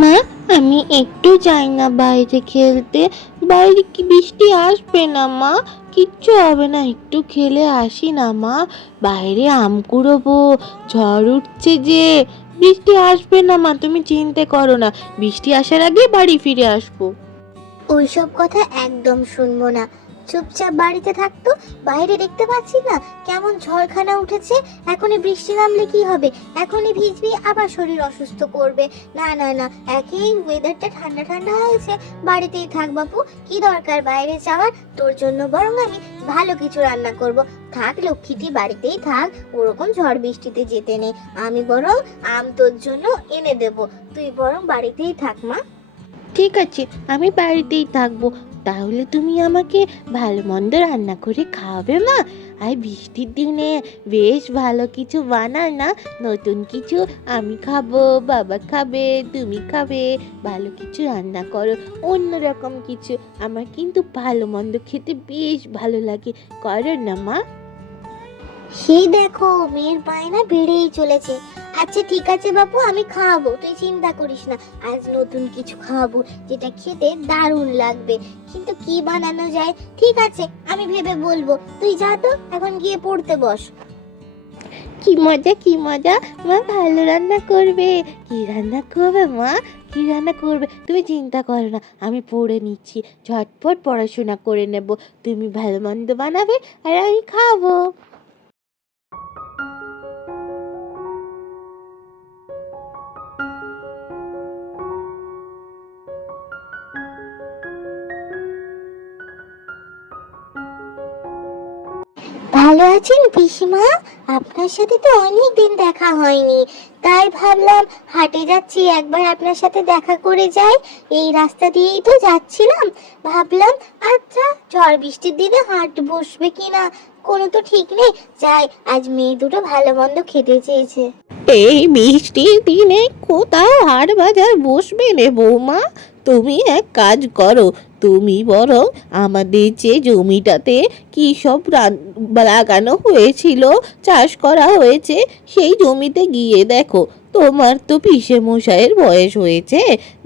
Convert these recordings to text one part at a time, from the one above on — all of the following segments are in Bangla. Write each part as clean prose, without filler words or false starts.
মা, আমি একটু যাই না বাইরে খেলতে। বাইরে কি বৃষ্টি আসবে না মা? কিচ্ছু হবে না, একটু খেলে আসি না মা। বাইরে আম কুড়োবো, ঝড় উঠছে যে। বৃষ্টি আসবে না মা, তুমি চিন্তা করো না। বৃষ্টি আসার আগে বাড়ি ফিরে আসবো। ওইসব কথা একদম শুনবো না। চুপচাপ বাড়িতে থাকতো। বাইরে দেখতে পাচ্ছি না কেমন ঝড়খানা উঠেছে। এখনই বৃষ্টি নামলে কি হবে? এখনই ভিজবি, আবার শরীর অসুস্থ করবে। না না না, একেই ওয়েদারটা ঠান্ডা ঠান্ডা হয়েছে। বাড়িতেই থাক বাপু, কি দরকার বাইরে যাওয়ার? তোর জন্য বরং আমি ভালো কিছু রান্না করব। থাক লক্ষ্মীটি, বাড়িতেই থাক, ওরকম ঝড় বৃষ্টিতে যেতে নেই। আমি বরং আম তোর জন্য এনে দেব, তুই বরং বাড়িতেই থাক মা। ঠিক আছে, আমি বাড়িতেই থাকবো। তাহলে তুমি আমাকে ভালো মন্দ রান্না করে খাওয়াবে মা? আর বৃষ্টির দিনে বেশ ভালো কিছু বানাও না, নতুন কিছু। আমি খাবো, বাবা খাবে, তুমি খাবে। ভালো কিছু রান্না করো, অন্যরকম কিছু। আমার কিন্তু ভালো মন্দ খেতে বেশ ভালো লাগে। করো না মা? সেই দেখো মেয়ের বায়না বেড়েই চলেছে। আচ্ছা ঠিক আছে বাপু, আমি খাওয়াবো, তুই চিন্তা করিস না। আজ নতুন কিছু খাওয়াবো যেটা খেতে দারুণ লাগবে। কিন্তু কি বানানো যায় ঠিক আছে আমি ভেবে বলবো। তুই যা তো, এখন গিয়ে পড়তে বস। কি মজা, কি মজা! মা ভালো রান্না করবে। কি রান্না করবে মা? কি রান্না করবে? তুমি চিন্তা করো না, আমি পড়ে নিচ্ছি, ঝটপট পড়াশোনা করে নেব। তুমি ভালো মন্দ বানাবে আর আমি খাবো। ভালো আছেন পিসিমা? আপনার সাথে তো অনেক দিন দেখা হয়নি, তাই ভাবলাম হাটে যাচ্ছি, একবার আপনার সাথে দেখা করে যাই। এই রাস্তা দিয়েই তো যাচ্ছিলাম, ভাবলাম আচ্ছা ঝড় বৃষ্টির দিনে হাট বসবে কিনা কোনো তো ঠিক নেই। যাই, আজ মেয়ে দুটো ভালো মন্দ খেতে চেয়েছে। এই বৃষ্টির দিনে কোথাও হাট বাজার বসবে রে বৌমা? তুমি এক কাজ করো, তুমি বরং আমাদের যে জমিটাতে কী সব লাগানো হয়েছিল, চাষ করা হয়েছে, সেই জমিতে গিয়ে দেখো। তোমার তো পিসে মশাইয়ের বয়স হয়েছে,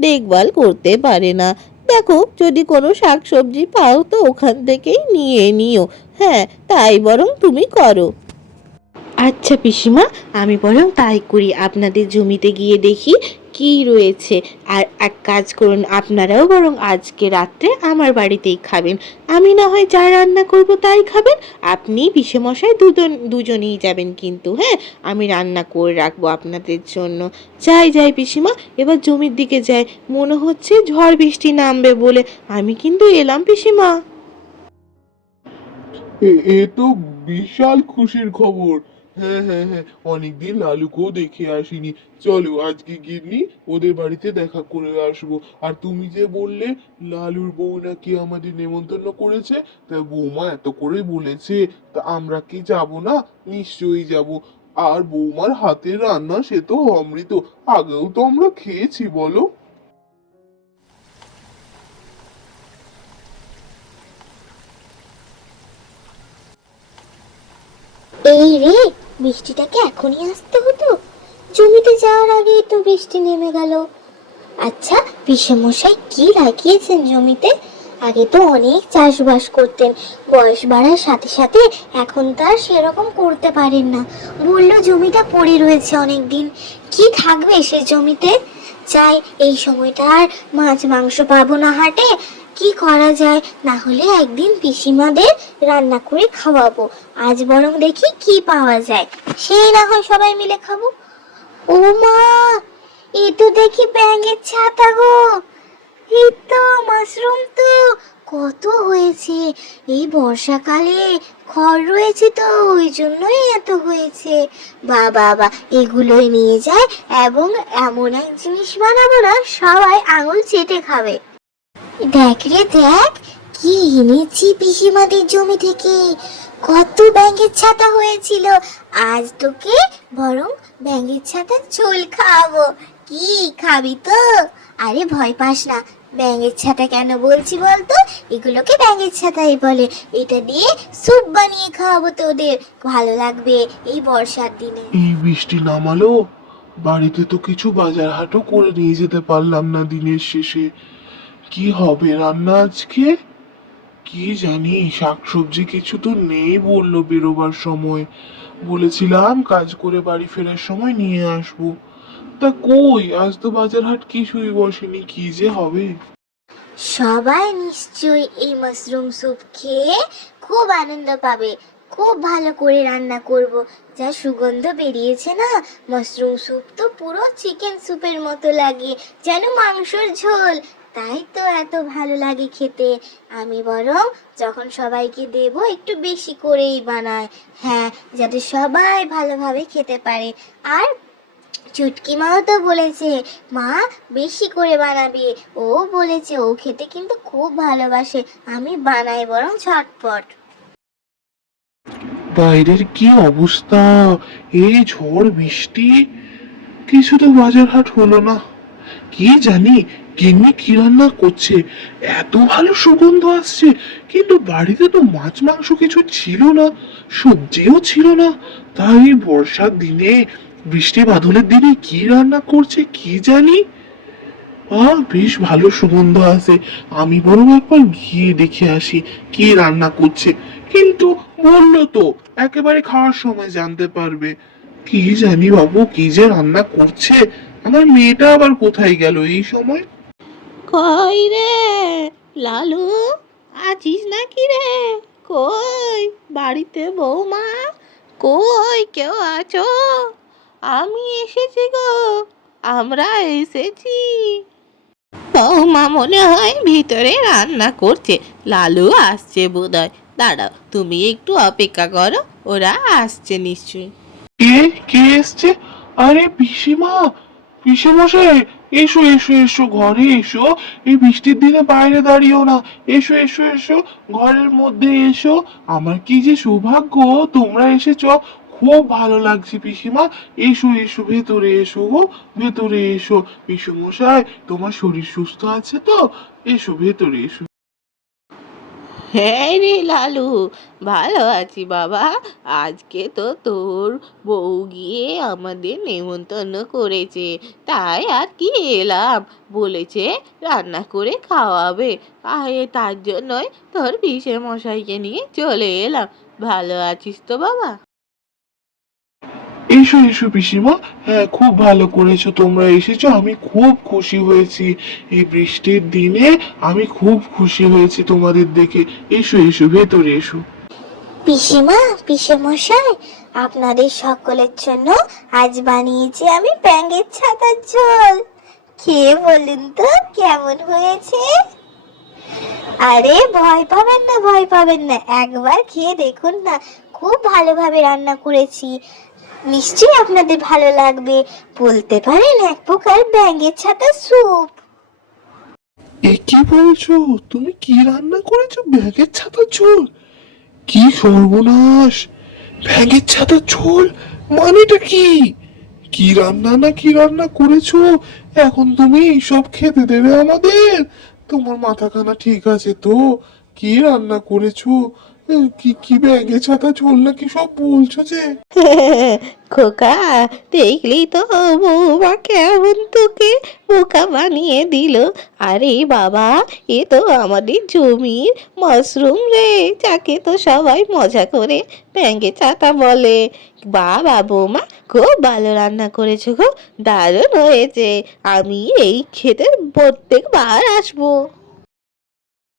দেখভাল করতে পারে না। দেখো যদি কোনো শাক সবজি পাও তো ওখান থেকেই নিয়ে নিও। হ্যাঁ, তাই বরং তুমি করো। আচ্ছা পিসিমা, আমি বরং তাই করি। আপনাদের জমিতে গিয়ে দেখি কি রয়েছে। আর এক কাজ করুন, আপনারাও বরং আজকে রাত্রে আমার বাড়িতেই খাবেন। আমি না হয় যা রান্না করব তাই খাবেন। আপনি পিসেমশাই দুজনেই যাবেন কিন্তু, হ্যাঁ? আমি রান্না করে রাখবো আপনাদের জন্য। যাই যাই পিসিমা, এবার জমির দিকে যাই। মনে হচ্ছে ঝড় বৃষ্টি নামবে বলে। আমি কিন্তু এলাম পিসিমা। এ তো বিশাল খুশির খবর। হ্যাঁ হ্যাঁ হ্যাঁ, অনেকদিন লালুকেও দেখে আসিনি। চলো আজকে গিন্নি ওদের বাড়িতে দেখা করে আসবো। আর তুমি যে বললে লালুর বউ নাকি আমাদের নেমন্তন্ন করেছে, তা বৌমা এত করে বলেছে, তা আমরা কি যাব না? নিশ্চয়ই যাব। আর বৌমার হাতের রান্না সে তো অমৃত। আগেও তো আমরা খেয়েছি, বলো। এই রে, বৃষ্টিটাকে এখনই আসতে হতো, জমিতে যাওয়ার আগেই তো বৃষ্টি নেমে গেল। আচ্ছা পিসেমশাই কি লাগিয়েছেন জমিতে? আগে তো অনেক চাষবাস করতেন, বয়স বাড়ার সাথে সাথে এখন তো আর সেরকম করতে পারেন না। বললো জমিটা পড়ে রয়েছে অনেক দিন, কি থাকবে সে জমিতে। যাই, এই সময়টা আর মাছ মাংস পাবো না হাটে, কি করা যায়? না হলে একদিন পিসিমাদের রান্না করে খাওয়াবো। আজ বরং দেখি কি পাওয়া যায়, সেই না হয় সবাই মিলে খাবো। ও মা, এ তো দেখি ব্যাঙের ছাতা গো। এই তো মাশরুম তো কত হয়েছে। এই বর্ষাকালে খড় রয়েছে তো ওই জন্যই এত হয়েছে। বাবা বা, এগুলোই নিয়ে যায় এবং এমন এক জিনিস বানাবো না সবাই আঙুল চেটে খাবে। দেখ রে দেখ, কি এনেছি পিসিমাদের জমি থেকে। কত ব্যাঙের ছাতা হয়েছিল, আজ তোকে বরং ব্যাঙের ছাতা ঝোল খাওয়াবো। কি খাবি তো? আরে ভয় পাস না, ব্যাঙের ছাতা কেন বলছি বলতো? এগুলোকে ব্যাঙের ছাতাই বলে। এটা দিয়ে স্যুপ বানিয়ে খাওয়াবো তোদের, ভালো লাগবে এই বর্ষার দিনে। এই বৃষ্টি নামালো, বাড়িতে তো কিছু বাজার হাটও করে নিয়ে যেতে পারলাম না দিনের শেষে। কি হবে রান্না আজকে? কি জানি, শাকসবজি কিছু তো নেই বললো বেরোবার সময়। বলেছিলাম কাজ করে বাড়ি ফেরার সময় নিয়ে আসবো। তা কই, আজ তো বাজার হাট কিছুই বসেনি, কি যে হবে। সবাই নিশ্চয়ই এই মাশরুম স্যুপ খেয়ে খুব আনন্দ পাবে। খুব ভালো করে রান্না করব, যা সুগন্ধ বেরিয়েছে না। মাশরুম স্যুপ তো পুরো চিকেন স্যুপের মতো লাগে, যেন মাংসর ঝোল। তাই তো এত ভালো লাগে খেতে। আমি বরং যখন সবাইকে দেব একটু বেশি করেই বানাই, হ্যাঁ, যাতে সবাই ভালোভাবে খেতে পারে। আর চুটকি মাও তো বলেছে মা বেশি করে বানাবি। ও বলেছে ও খেতে কিন্তু খুব ভালোবাসে। আমি বানাই বরং ঝটপট। বাইরের কি অবস্থা, এই ঝড় বৃষ্টি, কিছু তো বাজার হাট হলো না। কি জানি গিন্নি কি রান্না করছে, এত ভালো সুগন্ধ আসছে, কিন্তু বাড়িতে তো মাছ মাংস কিছু ছিল না, সবজিও ছিল না। তাই এই বর্ষার দিনে, বৃষ্টি বাদলের দিনে কি রান্না করছে কি জানি। বেশ ভালো সুগন্ধ আসে, আমি বরং একবার গিয়ে দেখে আসি কি রান্না করছে। কিন্তু বললো তো একেবারে খাওয়ার সময় জানতে পারবে। কি জানি বাবু কি যে রান্না করছে। আমার মেয়েটা আবার কোথায় গেল এই সময়? কই রে লালু, আছিস নাকি রে? কই বাড়িতে বৌমা? কই কেউ আছো? আমি এসেছি গো, আমরা এসেছি। বৌমা মনে হয় ভিতরে রান্না করছে, লালু আসছে বোধহয়। দাঁড়াও, তুমি একটু অপেক্ষা করো, ওরা আসছে নিশ্চয়ই। কে কে এসছে? আরে পিসিমা, পিসেমশাই, এসো এসো এসো, ঘরে এসো। এই বৃষ্টির দিনে বাইরে দাঁড়িয়েও না, এসো এসো এসো, ঘরের মধ্যে এসো। আমার কি যে সৌভাগ্য তোমরা এসেছো, খুব ভালো লাগছে পিসিমা। এসো এসো, ভেতরে এসো গো, ভেতরে এসো। পিসেমশাই, তোমার শরীর সুস্থ আছে তো? এসো ভেতরে এসো। হ্যাঁ রে লালু, ভালো আছি বাবা। আজকে তো তোর বউ গিয়ে আমাদের নেমন্তন্ন করেছে, তাই আর কি এলাম। বলেছে রান্না করে খাওয়াবে, তার জন্যই তোর পিসে মশাইকে নিয়ে চলে এলাম। ভালো আছিস তো বাবা? এসো এসো পিসিমা, হ্যাঁ খুব ভালো করেছো তোমরা এসেছো, আমি খুব খুশি হয়েছি। এই বৃষ্টির দিনে আমি খুব খুশি হয়েছি তোমাদের দেখে। এসো এসো, ভেতরে এসো। পিসিমা, পিসেমশাই, আপনাদের সকলের জন্য আজ বানিয়েছি আমি ব্যাঙের ছাতার ঝোল। খেয়ে বলুন তো কেমন হয়েছে। আরে ভয় পাবেন না, ভয় পাবেন না, একবার খেয়ে দেখুন না। খুব ভালোভাবে রান্না করেছি, নিশ্চয়ই আপনাদের ভালো লাগবে। বলতে পারেন এক প্রকার ব্যাঙের ছাতা স্যুপ। এ কি বলছো, তুমি কি রান্না করেছো? ব্যাঙের ছাতার ঝোল? কি সর্বনাশ! ব্যাঙের ছাতার ঝোল মানেটা কি? কি রান্না না কি রান্না করেছো? এখন তুমি এইসব খেতে দেবে আমাদের? তোমার মাথাখানা ঠিক আছে তো? কি রান্না করেছো? কি কি ব্যাঙের ছাতা ঝোল নাকি সব বলছো যে? খোকা, দেখলি তো বৌমা কেমন তোকে বোকা বানিয়ে দিল। আরে বাবা, এ তো আমাদের জমির মাশরুম রে, যাকে তো সবাই মজা করে ব্যাঙে ছাতা বলে। বাবা বৌমা, খুব ভালো রান্না করেছো গো, দারুণ হয়েছে। আমি এই খেতে প্রত্যেকবার আসবো।